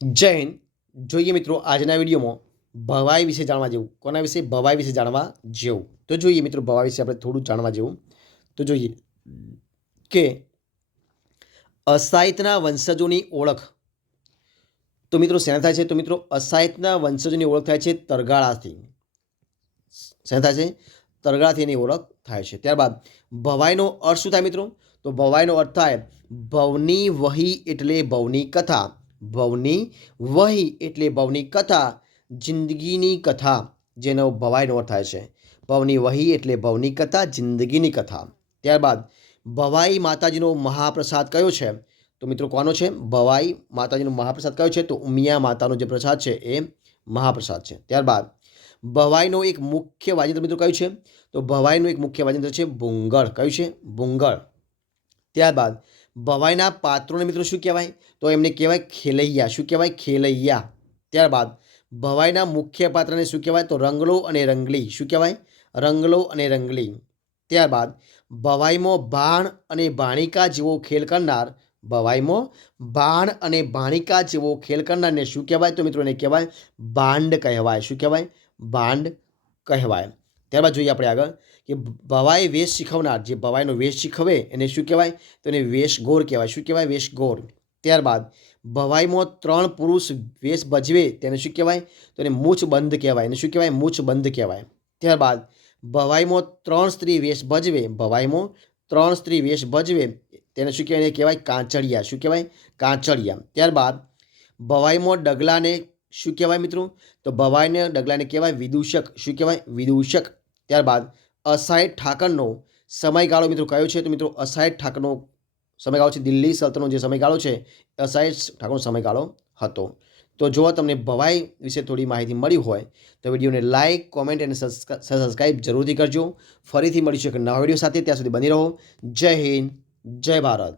જય હિન્દ। જોઈએ મિત્રો આજના વિડીયોમાં ભવાઈ વિશે જાણવા જેવું, કોના વિશે? ભવાઈ વિશે જાણવા જેવું। તો જોઈએ મિત્રો ભવાઈ વિશે આપણે થોડું જાણવા જેવું। તો જોઈએ કે અસાહિતના વંશજોની ઓળખ। તો મિત્રો શેના થાય છે? તો મિત્રો અસાહિતના વંશજોની ઓળખ થાય છે તરગાળાથી। શેના થાય છે? તરગાળાથી એની ઓળખ થાય છે। ત્યારબાદ ભવાઈનો અર્થ શું થાય મિત્રો? તો ભવાઈનો અર્થ થાય ભવની વહી એટલે ભવની કથા। ભવની વહી એટલે ભવની કથા, જિંદગીની કથા, જેનો ભવાઈનો અર્થ થાય છે। ભવની વહી એટલે ભવની કથા, જિંદગીની કથા। ત્યારબાદ ભવાઈ માતાજીનો મહાપ્રસાદ કયો છે? તો મિત્રો કોનો છે? ભવાઈ માતાજીનો મહાપ્રસાદ કયો છે? તો ઉમિયા માતાનો જે પ્રસાદ છે એ મહાપ્રસાદ છે। ત્યારબાદ ભવાઈનો એક મુખ્ય વાજિંત્ર મિત્રો કયું છે? તો ભવાઈનું એક મુખ્ય વાજિંત્ર છે ભૂંગળ। કયું છે? ભૂંગળ। ત્યારબાદ ભવાઈના પાત્રોને મિત્રો શું કહેવાય? તો એમને કહેવાય ખેલૈયા। શું કહેવાય? ખેલૈયા। ત્યારબાદ ભવાઈના મુખ્ય પાત્રને શું કહેવાય? તો રંગલો અને રંગલી। શું કહેવાય? રંગલો અને રંગલી। ત્યારબાદ ભવાઈમાં બાણ અને ભાણિકા જેવો ખેલ કરનાર, ભવાઈમાં બાણ અને ભાણિકા જેવો ખેલ કરનારને શું કહેવાય? તો મિત્રો એને કહેવાય ભાંડ કહેવાય। શું કહેવાય? ભાંડ કહેવાય। ત્યારબાદ જોઈએ આપણે આગળ કે ભવાઈ વેશ શીખવનાર, જે ભવાઈનો વેશ શીખવે એને શું કહેવાય? તો એને વેશગોર કહેવાય। શું કહેવાય? વેશગોર। ત્યારબાદ ભવાઈમાં 3 પુરુષ વેશ ભજવે તેને શું કહેવાય? તો એને મૂછબંધ કહેવાય। એને શું કહેવાય? મૂછબંધ કહેવાય। ત્યારબાદ ભવાઈમાં 3 સ્ત્રી વેશ ભજવે, ભવાઈમાં 3 સ્ત્રી વેશ ભજવે તેને શું કહેવાય? એને કહેવાય કાંચળિયા। શું કહેવાય? કાંચળિયા। ત્યારબાદ ભવાઈમાં ડગલાને શું કહેવાય મિત્રો? તો ભવાઈને ડગલાને કહેવાય વિદૂષક। શું કહેવાય? વિદૂષક। ત્યારબાદ અસાહિત ઠાકરનો સમયગાળો મિત્રો કયો છે? તો મિત્રો અસાહિત ઠાકરનો સમયગાળો છે દિલ્હી સલ્તનતનો જે સમયગાળો છે અસાહિત ઠાકરનો સમયગાળો હતો। તો જો તમને ભવાઈ વિશે થોડી માહિતી મળી હોય તો વિડીયોને લાઇક, કોમેન્ટ અને સબસ્ક્રાઈબ જરૂરથી કરજો। ફરીથી મળીશું એક નવા વિડીયો સાથે, ત્યાં સુધી બની રહો। જય હિન્દ, જય ભારત।